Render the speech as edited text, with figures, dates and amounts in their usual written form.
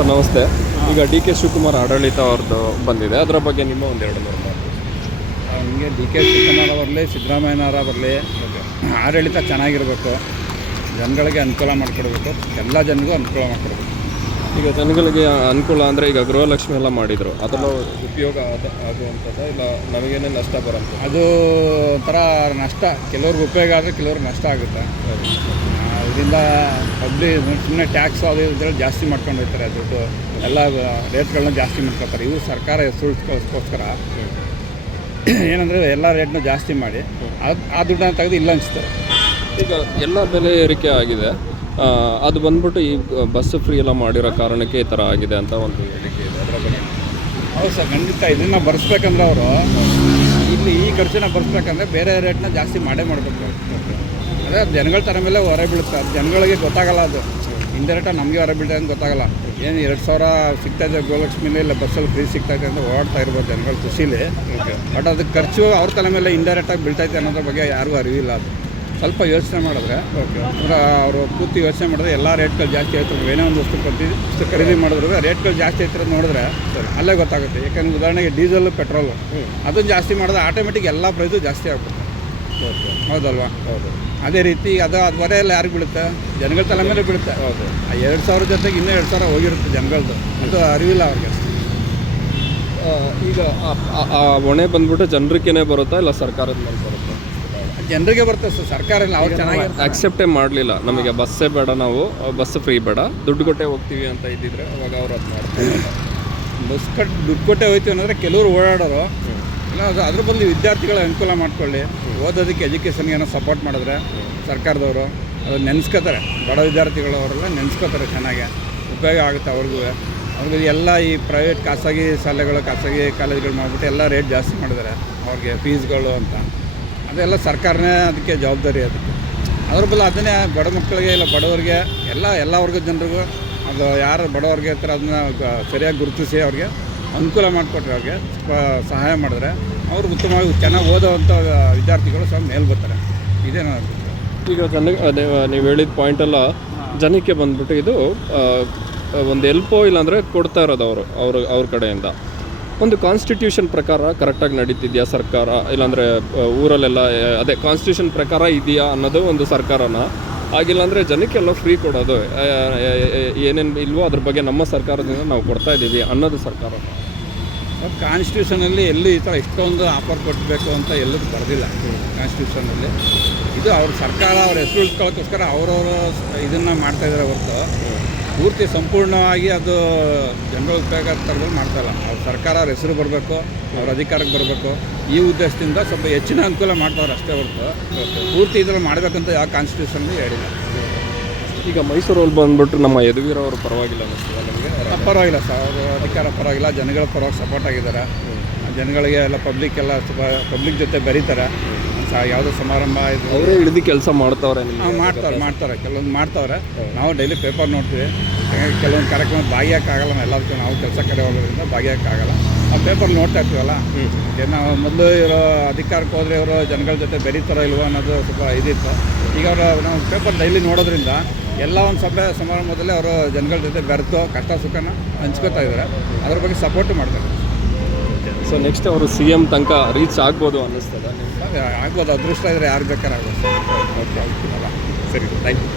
Sir ನಮಸ್ತೆ. ಈಗ D K Shivakumar ಆಡಳಿತ ಅವ್ರದ್ದು ಬಂದಿದೆ, ಅದರ ಬಗ್ಗೆ ನಿಮ್ಮ ಒಂದೆರಡು ಮೂರು ಮಾತು. ನಮಗೆ ಡಿ ಕೆ ಶಿವಕುಮಾರ್ ಬರಲಿ, ಸಿದ್ದರಾಮಯ್ಯನವರ ಬರಲಿ, ಆಡಳಿತ ಚೆನ್ನಾಗಿರಬೇಕು, ಜನಗಳಿಗೆ ಅನುಕೂಲ ಮಾಡಿಕೊಡ್ಬೇಕು, ಎಲ್ಲ ಜನರಿಗೂ ಅನುಕೂಲ ಮಾಡಿಕೊಡ್ಬೇಕು. ಈಗ ಜನಗಳಿಗೆ ಅನುಕೂಲ ಅಂದರೆ ಈಗ ಗೃಹಲಕ್ಷ್ಮಿ ಎಲ್ಲ ಮಾಡಿದರು, ಅದೆಲ್ಲ ಉಪಯೋಗ ಆಗುವಂಥದ್ದು ಇಲ್ಲ ನಮಗೇನೇ ನಷ್ಟ ಬರೋಂಥ? ಅದು ಒಂಥರ ನಷ್ಟ, ಕೆಲವ್ರಿಗೆ ಉಪಯೋಗ ಆದರೆ ಕೆಲವ್ರಿಗೆ ನಷ್ಟ ಆಗುತ್ತೆ. ಇದರಿಂದ ಸುಮ್ಮನೆ ಟ್ಯಾಕ್ಸ್ ಅದು ಇದ್ರಲ್ಲಿ ಜಾಸ್ತಿ ಮಾಡ್ಕೊಂಡು ಹೋಗ್ತಾರೆ, ದುಡ್ಡು ಎಲ್ಲ ರೇಟ್ಗಳನ್ನ ಜಾಸ್ತಿ ಮಾಡ್ಕೊಳ್ತಾರೆ. ಇವು ಸರ್ಕಾರ ಹೆಸರುಗೋಸ್ಕರ ಏನಂದರೆ ಎಲ್ಲ ರೇಟ್ನ ಜಾಸ್ತಿ ಮಾಡಿ ಆ ದುಡ್ಡನ್ನು ತೆಗೆದು ಇಲ್ಲ ಅನಿಸ್ತಾರೆ. ಈಗ ಎಲ್ಲ ಬೆಲೆ ಏರಿಕೆ ಆಗಿದೆ, ಅದು ಬಂದ್ಬಿಟ್ಟು ಈ ಬಸ್ ಫ್ರೀ ಎಲ್ಲ ಮಾಡಿರೋ ಕಾರಣಕ್ಕೆ ಈ ಥರ ಆಗಿದೆ ಅಂತ ಒಂದು ಹೇಳಿಕೆ ಇದೆ, ಅದರ ಬಗ್ಗೆ? ಹೌದು ಸರ್, ಖಂಡಿತ ಇದನ್ನು ಭರಿಸ್ಬೇಕಂದ್ರೆ ಅವರು ಇಲ್ಲಿ ಈ ಖರ್ಚನ್ನ ಭರಿಸ್ಬೇಕಂದ್ರೆ ಬೇರೆ ರೇಟ್ನ ಜಾಸ್ತಿ ಮಾಡಬೇಕು. ಅದೇ ಜನಗಳ ಥರ ಮೇಲೆ ಹೊರ ಬೀಳುತ್ತೆ, ಅದು ಜನಗಳಿಗೆ ಗೊತ್ತಾಗಲ್ಲ. ಅದು ಇಂಡೈರೆಕ್ಟಾಗಿ ನಮಗೆ ಹೊರ ಬೀಳ್ತದೆ ಅಂತ ಗೊತ್ತಾಗಲ್ಲ. ಏನು 2,000 ಸಿಗ್ತಾಯಿದೆ ಗೃಹಲಕ್ಷ್ಮಿಲಿ, ಇಲ್ಲ ಬಸ್ಸಲ್ಲಿ ಫ್ರೀ ಸಿಗ್ತಾಯಿದೆ ಅಂತ ಓಡ್ತಾ ಇರ್ಬೋದು ಜನಗಳ ಖುಷಿಲಿ. ಬಟ್ ಅದಕ್ಕೆ ಖರ್ಚು ಅವ್ರ ತಲೆ ಮೇಲೆ ಇಂಡೈರೆಕ್ಟಾಗಿ ಬೀಳ್ತೈತೆ ಅನ್ನೋದ್ರ ಬಗ್ಗೆ ಯಾರಿಗೂ ಅರಿವಿಲ್ಲ. ಅದು ಸ್ವಲ್ಪ ಯೋಚನೆ ಮಾಡಿದ್ರೆ, ಅವರು ಪೂರ್ತಿ ಯೋಚನೆ ಮಾಡಿದ್ರೆ ಎಲ್ಲ ರೇಟ್ಗಳು ಜಾಸ್ತಿ ಆಯ್ತು. ಏನೇ ಒಂದು ವಸ್ತು ಖರೀದಿ ಮಾಡಿದ್ರೆ ರೇಟ್ಗಳು ಜಾಸ್ತಿ ಆಯ್ತು ನೋಡಿದ್ರೆ ಅಲ್ಲೇ ಗೊತ್ತಾಗುತ್ತೆ. ಯಾಕಂದರೆ ಉದಾಹರಣೆಗೆ ಡೀಸೆಲ್, ಪೆಟ್ರೋಲು ಅದನ್ನು ಜಾಸ್ತಿ ಮಾಡಿದ್ರೆ ಆಟೋಮೆಟಿಕ್ ಎಲ್ಲ ಪ್ರೈಸು ಜಾಸ್ತಿ ಆಗುತ್ತೆ. ಹೌದಲ್ವಾ? ಹೌದು. ಅದೇ ರೀತಿ ಅದು ಹೊರೆ ಎಲ್ಲ ಯಾರಿಗೆ ಬೀಳುತ್ತೆ? ಜನಗಳ ತಲೆ ಮೇಲೆ ಬೀಳುತ್ತೆ. ಹೌದು. ಆ 2,000 ಜೊತೆಗೆ ಇನ್ನೂ 2,000 ಹೋಗಿರುತ್ತೆ ಜನಗಳದ್ದು, ಅದು ಅರಿವಿಲ್ಲ ಅವ್ರಿಗೆ. ಈಗ ಆ ಹೊಣೆ ಬಂದ್ಬಿಟ್ಟು ಜನರಿಗೇನೆ ಬರುತ್ತಾ ಇಲ್ಲ ಸರ್ಕಾರದ ಮೇಲೆ ಬರುತ್ತಾ? ಜನರಿಗೆ ಬರ್ತದೆ ಸರ್, ಸರ್ಕಾರ ಇಲ್ಲ. ಅವ್ರು ಚೆನ್ನಾಗಿ ಆಕ್ಸೆಪ್ಟೇ ಮಾಡಲಿಲ್ಲ, ನಮಗೆ ಬಸ್ಸೇ ಬೇಡ, ನಾವು ಬಸ್ ಫ್ರೀ ಬೇಡ, ದುಡ್ಡು ಕೊಟ್ಟೆ ಹೋಗ್ತೀವಿ ಅಂತ ಇದ್ದಿದ್ರೆ ಅವಾಗ ಅವ್ರು ಅದು ಮಾಡ್ತಾರೆ. ದುಡ್ಡು ಕೊಟ್ಟೆ ಹೋಗ್ತೀವಿ ಅನ್ನೋದ್ರೆ ಕೆಲವರು ಓಡಾಡೋರು ಇಲ್ಲ, ಅದ್ರ ಬದಲು ವಿದ್ಯಾರ್ಥಿಗಳ ಅನುಕೂಲ ಮಾಡ್ಕೊಳ್ಳಿ, ಓದೋದಕ್ಕೆ ಎಜುಕೇಷನ್ಗೆ ಏನೋ ಸಪೋರ್ಟ್ ಮಾಡಿದ್ರೆ ಸರ್ಕಾರದವರು ಅದನ್ನು ನೆನೆಸ್ಕೋತಾರೆ. ಬಡ ವಿದ್ಯಾರ್ಥಿಗಳವರೆಲ್ಲ ನೆನೆಸ್ಕೋತಾರೆ, ಚೆನ್ನಾಗಿ ಉಪಯೋಗ ಆಗುತ್ತೆ ಅವ್ರಿಗೆ ಎಲ್ಲ ಈ ಪ್ರೈವೇಟ್ ಖಾಸಗಿ ಶಾಲೆಗಳು, ಖಾಸಗಿ ಕಾಲೇಜುಗಳು ಮಾಡಿಬಿಟ್ಟು ಎಲ್ಲ ರೇಟ್ ಜಾಸ್ತಿ ಮಾಡಿದ್ದಾರೆ ಅವ್ರಿಗೆ ಫೀಸ್ಗಳು ಅಂತ. ಅದೆಲ್ಲ ಸರ್ಕಾರನೇ ಅದಕ್ಕೆ ಜವಾಬ್ದಾರಿ. ಅದಕ್ಕೆ ಅದ್ರ ಬದಲು ಅದನ್ನೇ ಬಡ ಮಕ್ಕಳಿಗೆ ಇಲ್ಲ ಬಡವರಿಗೆ ಎಲ್ಲ ವರ್ಗದ ಜನರಿಗೂ ಅದು ಯಾರು ಬಡವರಿಗೆ ಇರ್ತಾರೆ ಅದನ್ನ ಸರಿಯಾಗಿ ಗುರುತಿಸಿ ಅವ್ರಿಗೆ ಅನುಕೂಲ ಮಾಡಿಕೊಟ್ರೆ, ಅವ್ರಿಗೆ ಸಹಾಯ ಮಾಡಿದ್ರೆ ಅವರು ಉತ್ತಮವಾಗಿ ಚೆನ್ನಾಗಿ ಓದೋವಂಥ ವಿದ್ಯಾರ್ಥಿಗಳು ಸ್ವಲ್ಪ ಮೇಲೆ ಬರ್ತಾರೆ. ಇದೇ ನಾನು ಈಗ ಅದೇ ನೀವು ಹೇಳಿದ ಪಾಯಿಂಟೆಲ್ಲ ಜನಕ್ಕೆ ಬಂದ್ಬಿಟ್ಟು ಇದು ಒಂದು ಎಲ್ಪೋ ಇಲ್ಲಾಂದರೆ ಕೊಡ್ತಾ ಇರೋದು ಅವ್ರ ಕಡೆಯಿಂದ. ಒಂದು ಕಾನ್ಸ್ಟಿಟ್ಯೂಷನ್ ಪ್ರಕಾರ ಕರೆಕ್ಟಾಗಿ ನಡೀತಿದೆಯಾ ಸರ್ಕಾರ, ಇಲ್ಲಾಂದರೆ ಊರಲ್ಲೆಲ್ಲ ಅದೇ ಕಾನ್ಸ್ಟಿಟ್ಯೂಷನ್ ಪ್ರಕಾರ ಇದೆಯಾ ಅನ್ನೋದು ಒಂದು ಸರ್ಕಾರನ. ಆಗಿಲ್ಲಾಂದರೆ ಜನಕ್ಕೆಲ್ಲ ಫ್ರೀ ಕೊಡೋದು ಏನೇನು ಇಲ್ವೋ ಅದ್ರ ಬಗ್ಗೆ ನಮ್ಮ ಸರ್ಕಾರದಿಂದ ನಾವು ಕೊಡ್ತಾ ಇದ್ದೀವಿ ಅನ್ನೋದು ಸರ್ಕಾರ. ಕಾನ್ಸ್ಟಿಟ್ಯೂಷನಲ್ಲಿ ಎಲ್ಲೂ ಈ ಥರ ಇಷ್ಟೊಂದು ಆಫರ್ ಕೊಡಬೇಕು ಅಂತ ಎಲ್ಲೂ ಬರೆದಿಲ್ಲ ಕಾನ್ಸ್ಟಿಟ್ಯೂಷನಲ್ಲಿ. ಇದು ಅವ್ರ ಸರ್ಕಾರ ಅವ್ರ ಹೆಸರು ಉಳ್ಕೊಳ್ಳೋಕ್ಕೋಸ್ಕರ ಅವರವರು ಇದನ್ನು ಮಾಡ್ತಾಯಿದ್ದಾರೆ ಹೊರತು ಪೂರ್ತಿ ಸಂಪೂರ್ಣವಾಗಿ ಅದು ಜನಗಳ ಉಪಯೋಗ ಥರದಲ್ಲಿ ಮಾಡ್ತಾಯಿಲ್ಲ. ಅವ್ರ ಸರ್ಕಾರ ಅವ್ರ ಹೆಸರು ಬರಬೇಕು, ಅವ್ರ ಅಧಿಕಾರಕ್ಕೆ ಬರಬೇಕು, ಈ ಉದ್ದೇಶದಿಂದ ಸ್ವಲ್ಪ ಹೆಚ್ಚಿನ ಅನುಕೂಲ ಮಾಡ್ತಾವ್ರೆ ಅಷ್ಟೇ ಹೊರತು ಪೂರ್ತಿ ಇದರಲ್ಲಿ ಮಾಡಬೇಕಂತ ಯಾವ ಕಾನ್ಸ್ಟಿಟ್ಯೂಷನ್ಲಿ ಹೇಳಿಲ್ಲ. ಈಗ ಮೈಸೂರಲ್ಲಿ ಬಂದ್ಬಿಟ್ಟು ನಮ್ಮ ಯದುವೀರವರು ಪರವಾಗಿಲ್ಲ ಅನ್ನಿಸ್ತದೆ ನಮಗೆ? ಪರವಾಗಿಲ್ಲ ಸರ್, ಅವರು ಅಧಿಕಾರ ಪರವಾಗಿಲ್ಲ, ಜನಗಳ ಪರವಾಗಿ ಸಪೋರ್ಟ್ ಆಗಿದ್ದಾರೆ. ಜನಗಳಿಗೆ ಎಲ್ಲ ಪಬ್ಲಿಕ್ ಜೊತೆ ಬೆರೀತಾರೆ. ಯಾವುದೋ ಸಮಾರಂಭ ಇದು ಅವರೇ ಹಿಡಿದು ಕೆಲಸ ಮಾಡ್ತಾವ್ರೆ. ಮಾಡ್ತಾರೆ ಕೆಲವೊಂದು ಮಾಡ್ತಾವ್ರೆ. ನಾವು ಡೈಲಿ ಪೇಪರ್ ನೋಡ್ತೀವಿ. ಕೆಲವೊಂದು ಕಾರ್ಯಕ್ರಮ ಭಾಗಿಯಾಗಲ್ಲ, ಎಲ್ಲದಕ್ಕೂ ನಾವು ಕೆಲಸ ಕಡೆ ಹೋಗೋದ್ರಿಂದ ಭಾಗಿಯಾಗಲ್ಲ. ನಾವು ಪೇಪರ್ ನೋಡ್ತಾ ಇರ್ತೀವಲ್ಲ, ನಾವು ಮೊದಲು ಇರೋ ಅಧಿಕಾರಕ್ಕೆ ಹೋದರೆ ಇವರು ಜನಗಳ ಜೊತೆ ಬೆರೀತಾರೋ ಇಲ್ವೋ ಅನ್ನೋದು ಸ್ವಲ್ಪ ಇದಿತ್ತು. ಈಗ ನಾವು ಪೇಪರ್ ಡೈಲಿ ನೋಡೋದ್ರಿಂದ ಎಲ್ಲ ಒಂದು ಸಮಾರಂಭದಲ್ಲೇ ಅವರು ಜನಗಳ ಜೊತೆ ಬೆರೆತು ಕಷ್ಟ ಸುಖನ ಹಂಚ್ಕೋತಾ ಇದ್ದಾರೆ. ಅದ್ರ ಬಗ್ಗೆ ಸಪೋರ್ಟು ಮಾಡ್ತಾರೆ. ಸೊ ನೆಕ್ಸ್ಟ್ ಅವರು CM ತನಕ ರೀಚ್ ಆಗ್ಬೋದು ಅನ್ನಿಸ್ತದೆ? ಆಗ್ಬೋದು, ಅದೃಷ್ಟ ಇದ್ದರೆ ಯಾರು ಬೇಕಾದ್ರೆ ಆಗ್ಬೋದು. ಓಕೆ, ಸರಿ, ಥ್ಯಾಂಕ್ ಯು.